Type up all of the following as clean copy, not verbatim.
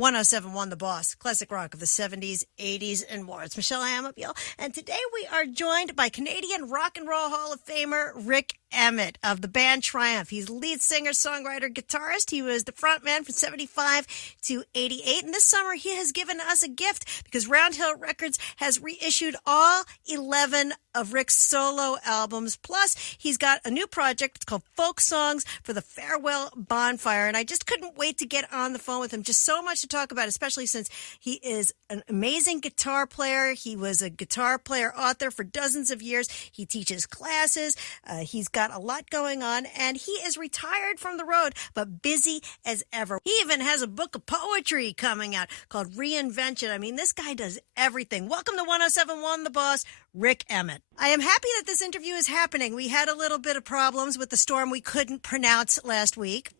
1071 The Boss, classic rock of the 70s, 80s, and more. It's Michele Amabile, and today we are joined by Canadian Rock and Roll Hall of Famer Rik Emmett of the band Triumph. He's lead singer, songwriter, guitarist. He was the frontman from 75 to 88, and this summer he has given us a gift because Round Hill Records has reissued all 11 of Rik's solo albums. Plus, he's got a new project. It's called Folk Songs for the Farewell Bonfire, and I just couldn't wait to get on the phone with him. Just so much to talk about, especially since he is an amazing guitar player. He was a guitar player author for dozens of years. He teaches classes. He's got a lot going on, and he is retired from the road, but busy as ever. He even has a book of poetry coming out called Reinvention. I mean, this guy does everything. Welcome to 1071 The Boss, Rik Emmett. I am happy that this interview is happening. We had a little bit of problems with the storm we couldn't pronounce last week.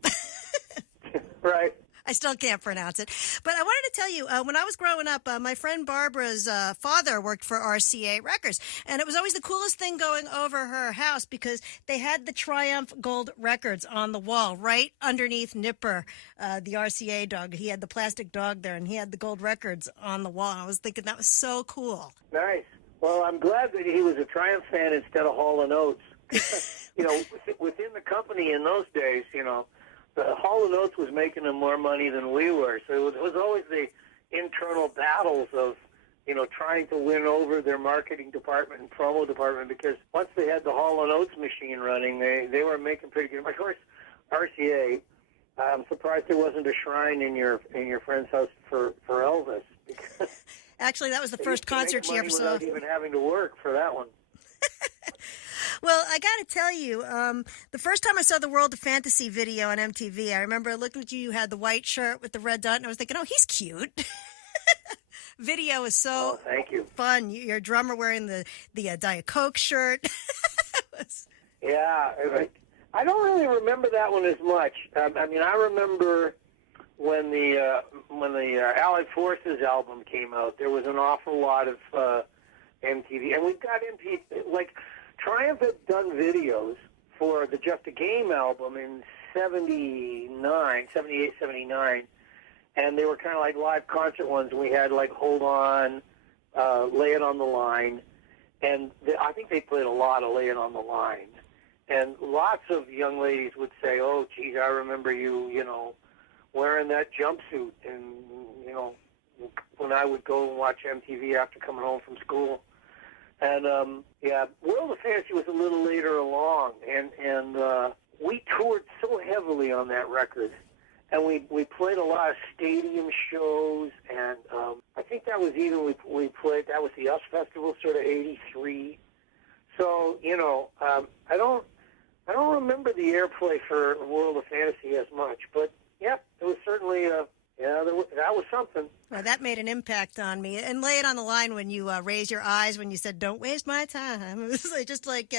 Right. I still can't pronounce it. But I wanted to tell you, when I was growing up, my friend Barbara's father worked for RCA Records. And it was always the coolest thing going over her house because they had the Triumph Gold records on the wall right underneath Nipper, the RCA dog. He had the plastic dog there, and he had the gold records on the wall. I was thinking that was so cool. Nice. Well, I'm glad that he was a Triumph fan instead of Hall & Oates. Within the company in those days, the Hall & Oates was making them more money than we were. So it was always the internal battles of, trying to win over their marketing department and promo department because once they had the Hall & Oates machine running, they were making pretty good. Of course, RCA, I'm surprised there wasn't a shrine in your friend's house for Elvis. Because actually, that was the first concert she ever saw. Without even having to work for that one. Well, I got to tell you, the first time I saw the World of Fantasy video on MTV, I remember looking at you. You had the white shirt with the red dot, and I was thinking, oh, he's cute. Video is so thank you. Fun. Your drummer wearing the Diet Coke shirt. Yeah, I don't really remember that one as much. I remember when the Allied Forces album came out, there was an awful lot of MTV, and we've got MTV like. Triumph had done videos for the Just a Game album in 78, 79, and they were kind of like live concert ones. We had like Hold On, Lay It on the Line, and I think they played a lot of Lay It on the Line. And lots of young ladies would say, oh, geez, I remember you, wearing that jumpsuit, and, when I would go and watch MTV after coming home from school. And, World of Fantasy was a little later along, and we toured so heavily on that record, and we played a lot of stadium shows, and I think that was even, we played, that was the US Festival, sort of 83. So, I don't remember the airplay for World of Fantasy as much, but, yeah, it was certainly that was something. Well, that made an impact on me. And Lay It on the Line when you raised your eyes when you said, "Don't waste my time." It was just like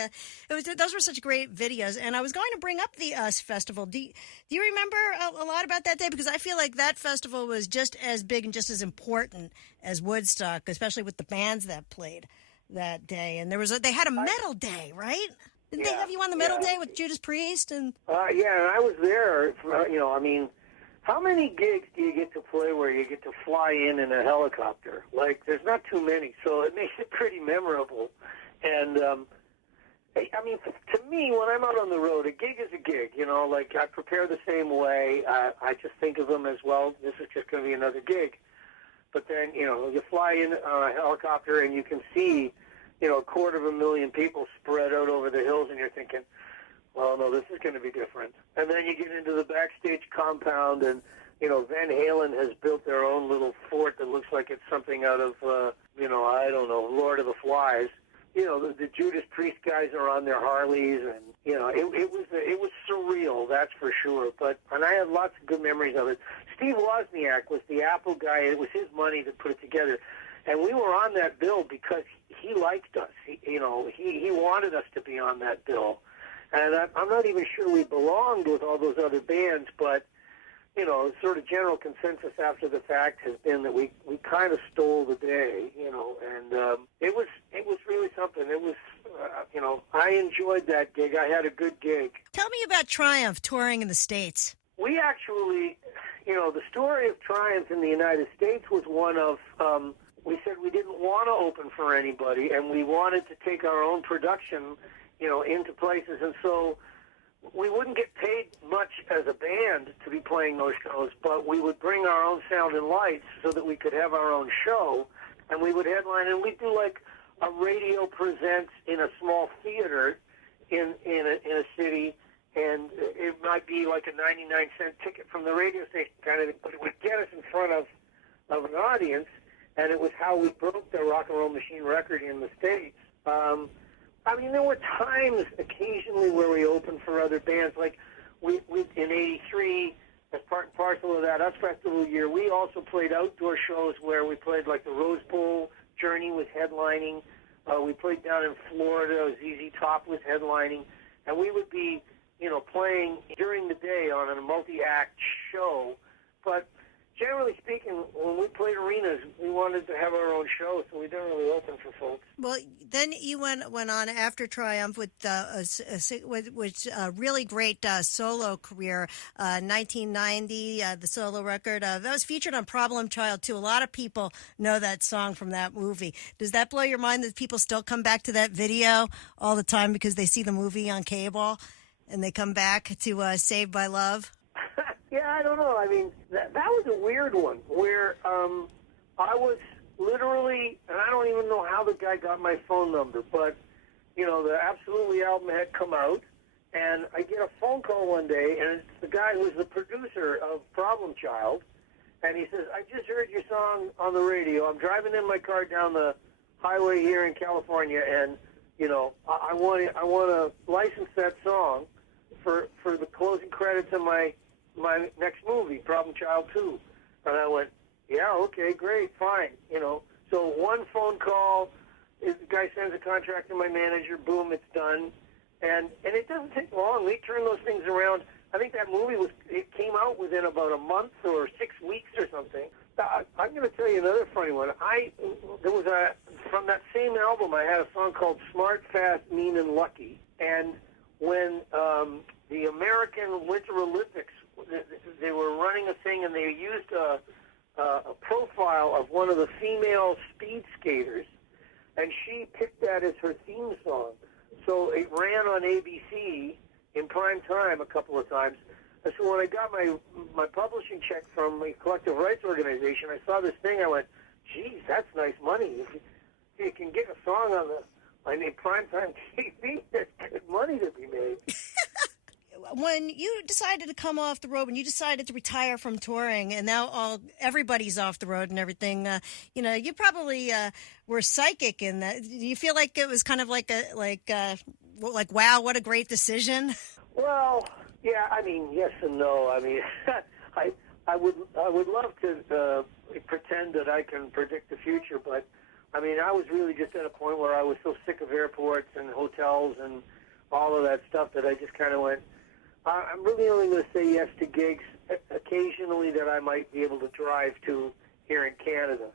those were such great videos. And I was going to bring up the US Festival. Do you remember a lot about that day? Because I feel like that festival was just as big and just as important as Woodstock, especially with the bands that played that day. And they had a metal day, right? Didn't they have you on the metal day with Judas Priest? And yeah, and I was there. How many gigs do you get to play where you get to fly in a helicopter? Like, there's not too many, so it makes it pretty memorable. And, to me, when I'm out on the road, a gig is a gig, I prepare the same way. I just think of them as, well, this is just going to be another gig. But then, you fly in on a helicopter and you can see, 250,000 people spread out over the hills, and you're thinking, well, no, this is going to be different. And then you get into the backstage compound, and, Van Halen has built their own little fort that looks like it's something out of, I don't know, Lord of the Flies. The Judas Priest guys are on their Harleys, and, it was surreal, that's for sure. And I have lots of good memories of it. Steve Wozniak was the Apple guy. It was his money to put it together. And we were on that bill because he liked us. He wanted us to be on that bill. And I'm not even sure we belonged with all those other bands, but, sort of general consensus after the fact has been that we kind of stole the day, and it was really something. It was, I enjoyed that gig. I had a good gig. Tell me about Triumph touring in the States. We actually, the story of Triumph in the United States was one of, we said we didn't want to open for anybody, and we wanted to take our own production, into places. And so we wouldn't get paid much as a band to be playing those shows, but we would bring our own sound and lights so that we could have our own show, and we would headline, and we'd do like a radio presents in a small theater in a city, and it might be like a 99-cent ticket from the radio station kind of thing, but it would get us in front of an audience, and it was how we broke the Rock and Roll Machine record in the States. There were times occasionally where we opened for other bands, like we in '83, as part and parcel of that US Festival year, we also played outdoor shows where we played like the Rose Bowl. Journey was headlining. We played down in Florida. ZZ Top was headlining, and we would be, playing during the day on a multi-act show. But generally speaking, when we played arenas, we wanted to have our own show, so we didn't really open for folks. Well, then you went on after Triumph with a really great solo career. 1990, the solo record that was featured on Problem Child too. A lot of people know that song from that movie. Does that blow your mind that people still come back to that video all the time because they see the movie on cable and they come back to Saved by Love? Yeah, I don't know. That was a weird one where I was literally, and I don't even know how the guy got my phone number, but, the Absolutely album had come out, and I get a phone call one day, and it's the guy who was the producer of Problem Child, and he says, I just heard your song on the radio. I'm driving in my car down the highway here in California, and, I want to license that song for the closing credits of my next movie, Problem Child 2. And I went, yeah, okay, great, fine. So one phone call, the guy sends a contract to my manager, boom, it's done. And it doesn't take long. We turn those things around. I think that movie came out within about a month or 6 weeks or something. I'm going to tell you another funny one. From that same album, I had a song called Smart, Fast, Mean, and Lucky. And when the American Winter Olympics, they were running a thing, and they used a profile of one of the female speed skaters, and she picked that as her theme song. So it ran on ABC in prime time a couple of times. And so when I got my publishing check from the Collective Rights Organization, I saw this thing. I went, geez, that's nice money. If you can get a song on primetime TV, there's good money to be made. When you decided to come off the road, when you decided to retire from touring, and now everybody's off the road and everything, you probably were psychic in that. Do you feel like it was kind of like wow, what a great decision? Well, yeah, yes and no. I would love to pretend that I can predict the future, but I was really just at a point where I was so sick of airports and hotels and all of that stuff that I just kind of went, I'm really only going to say yes to gigs occasionally that I might be able to drive to here in Canada.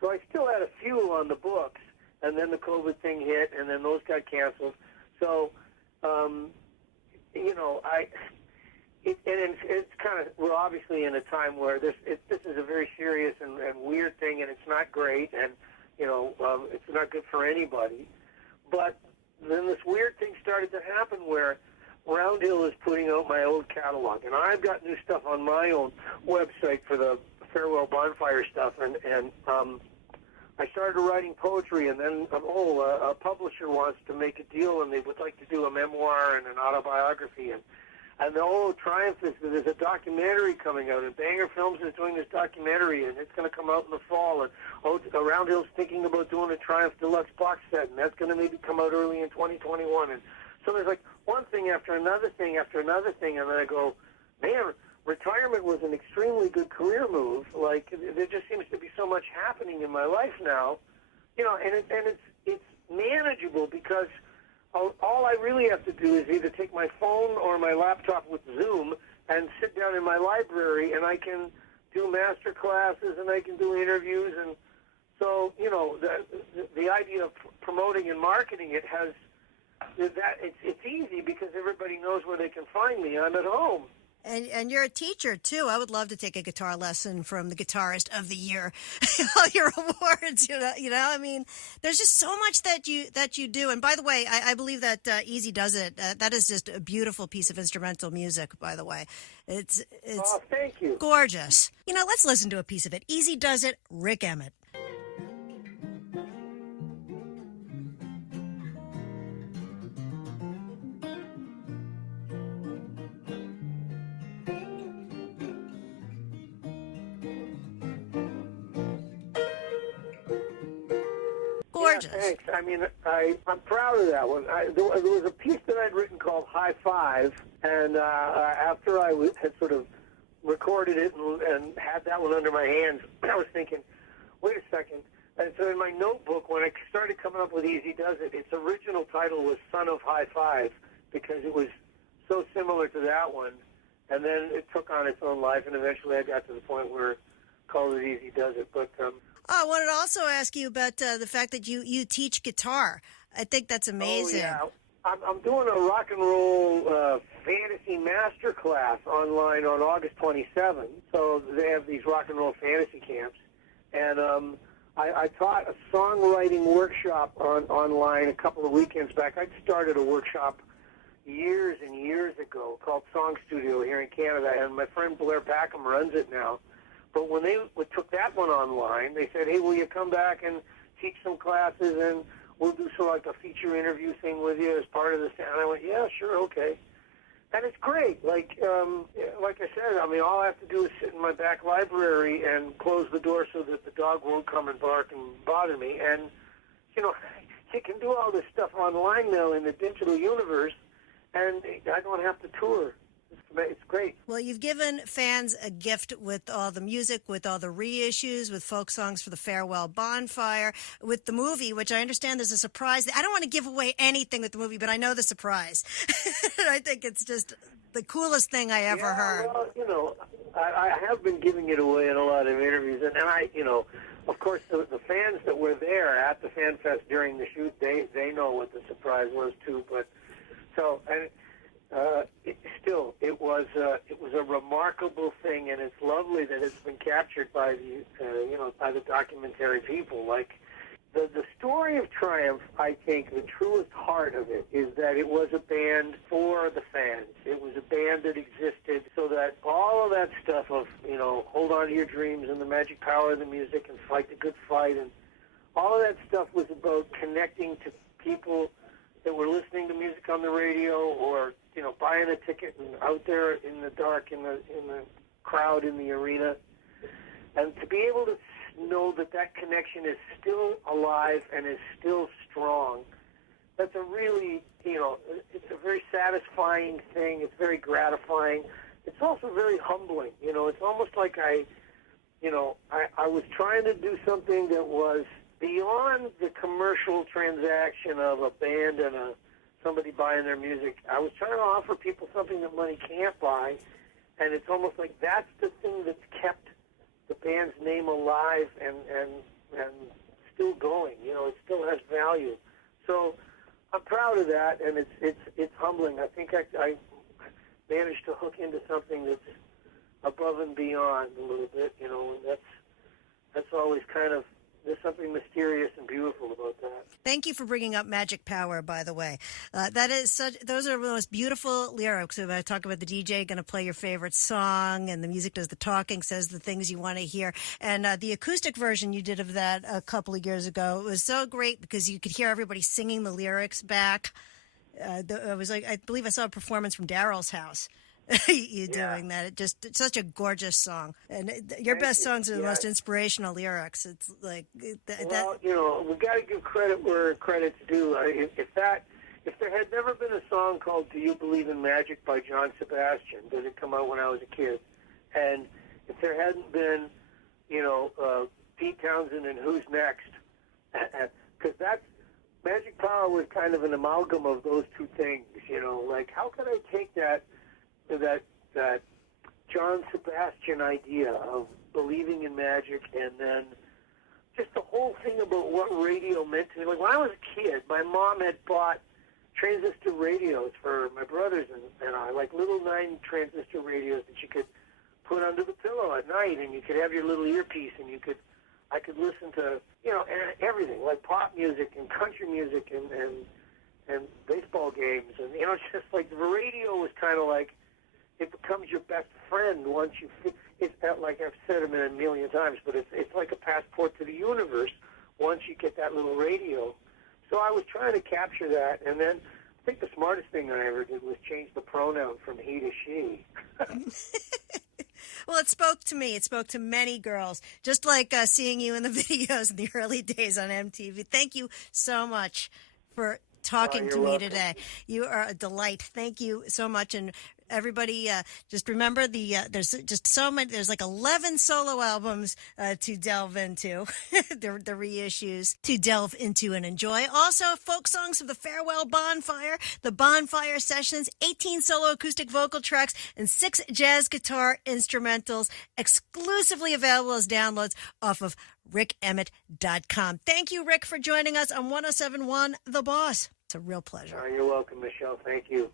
So I still had a few on the books, and then the COVID thing hit, and then those got canceled. So, it's kind of, we're obviously in a time where this is a very serious and weird thing, and it's not great, and, it's not good for anybody. But then this weird thing started to happen where Roundhill is putting out my old catalog, and I've got new stuff on my own website for the Farewell Bonfire stuff, and I started writing poetry, and then a publisher wants to make a deal, and they would like to do a memoir and an autobiography, and Triumph there's a documentary coming out, and Banger Films is doing this documentary, and it's going to come out in the fall, and Roundhill's thinking about doing a Triumph Deluxe box set, and that's going to maybe come out early in 2021, and so there's like one thing after another thing after another thing, and then I go, man, retirement was an extremely good career move. Like, there just seems to be so much happening in my life now, and it's manageable because all I really have to do is either take my phone or my laptop with Zoom and sit down in my library, and I can do master classes and I can do interviews, and so the idea of promoting and marketing it has. It's easy because everybody knows where they can find me. I'm at home, And you're a teacher, too. I would love to take a guitar lesson from the Guitarist of the Year, all your awards, I mean, there's just so much that you do. And by the way, I believe that Easy Does It, that is just a beautiful piece of instrumental music, by the way. It's Oh, thank you. gorgeous. Let's listen to a piece of it. Easy Does It, Rik Emmett. Gorgeous. Yeah, thanks. I mean, I'm proud of that one. There was a piece that I'd written called High Five, and after I had sort of recorded it and had that one under my hands, I was thinking, wait a second. And so in my notebook, when I started coming up with Easy Does It, its original title was Son of High Five, because it was so similar to that one. And then it took on its own life, and eventually I got to the point where I called it Easy Does It. But I wanted to also ask you about the fact that you teach guitar. I think that's amazing. Oh, yeah. I'm doing a rock and roll fantasy master class online on August 27th. So they have these rock and roll fantasy camps. And I taught a songwriting workshop online a couple of weekends back. I started a workshop years and years ago called Song Studio here in Canada, and my friend Blair Packham runs it now. But when they took that one online, they said, hey, will you come back and teach some classes, and we'll do sort of like a feature interview thing with you as part of this. And I went, yeah, sure, okay. And it's great. Like I said, I mean, all I have to do is sit in my back library and close the door so that the dog won't come and bark and bother me. And, you can do all this stuff online now in the digital universe, and I don't have to tour. It's great. Well, you've given fans a gift with all the music, with all the reissues, with folk songs for the Farewell Bonfire, with the movie, which I understand there's a surprise. I don't want to give away anything with the movie, but I know the surprise. I think it's just the coolest thing I ever heard. Well, I have been giving it away in a lot of interviews, and I, of course, the fans that were there at the Fan Fest during the shoot, they know what the surprise was too. But so and. It was a remarkable thing, and it's lovely that it's been captured by by the documentary people. Like the story of Triumph, I think the truest heart of it is that it was a band for the fans. It was a band that existed so that all of that stuff of hold on to your dreams and the magic power of the music and fight the good fight, and all of that stuff was about connecting to people that were listening to music on the radio, or buying a ticket and out there in the dark in the crowd in the arena, and to be able to know that connection is still alive and is still strong. That's a really it's a very satisfying thing. It's very gratifying. It's also very humbling. It's almost like I was trying to do something that was beyond the commercial transaction of a band and somebody buying their music. I was trying to offer people something that money can't buy, and it's almost like that's the thing that's kept the band's name alive and still going. It still has value. So I'm proud of that, and it's humbling. I think I managed to hook into something that's above and beyond a little bit, and that's always kind of. There's something mysterious and beautiful about that. Thank you for bringing up Magic Power, by the way. Those are the most beautiful lyrics. When I talk about the DJ going to play your favorite song, and the music does the talking, says the things you want to hear. And the acoustic version you did of that a couple of years ago was so great because you could hear everybody singing the lyrics back. I believe I saw a performance from Daryl's house. You doing that. It's such a gorgeous song. And your best songs are the most inspirational lyrics. It's like Well, we got to give credit where credit's due. If there had never been a song called Do You Believe in Magic by John Sebastian, that had come out when I was a kid, and if there hadn't been, Pete Townsend and Who's Next, because that's Magic Power was kind of an amalgam of those two things, like how could I take that John Sebastian idea of believing in magic, and then just the whole thing about what radio meant to me. Like when I was a kid, my mom had bought transistor radios for my brothers and I, like little 9 transistor radios that you could put under the pillow at night, and you could have your little earpiece, and I could listen to, everything, like pop music and country music and baseball games, and it's just like the radio was kind of like, it becomes your best friend once you it's not like I've said it a million times, but it's like a passport to the universe once you get that little radio. So I was trying to capture that, and then I think the smartest thing I ever did was change the pronoun from he to she. Well, it spoke to me. It spoke to many girls, just like seeing you in the videos in the early days on MTV. Thank you so much for talking to me welcome. Today. You are a delight. Thank you so much. And everybody, just remember there's just so many. There's like 11 solo albums to delve into, the reissues to delve into and enjoy. Also, folk songs of the Farewell Bonfire, the Bonfire Sessions, 18 solo acoustic vocal tracks, and 6 jazz guitar instrumentals, exclusively available as downloads off of RikEmmett.com. Thank you, Rik, for joining us on 107.1 The Boss. It's a real pleasure. You're welcome, Michelle. Thank you.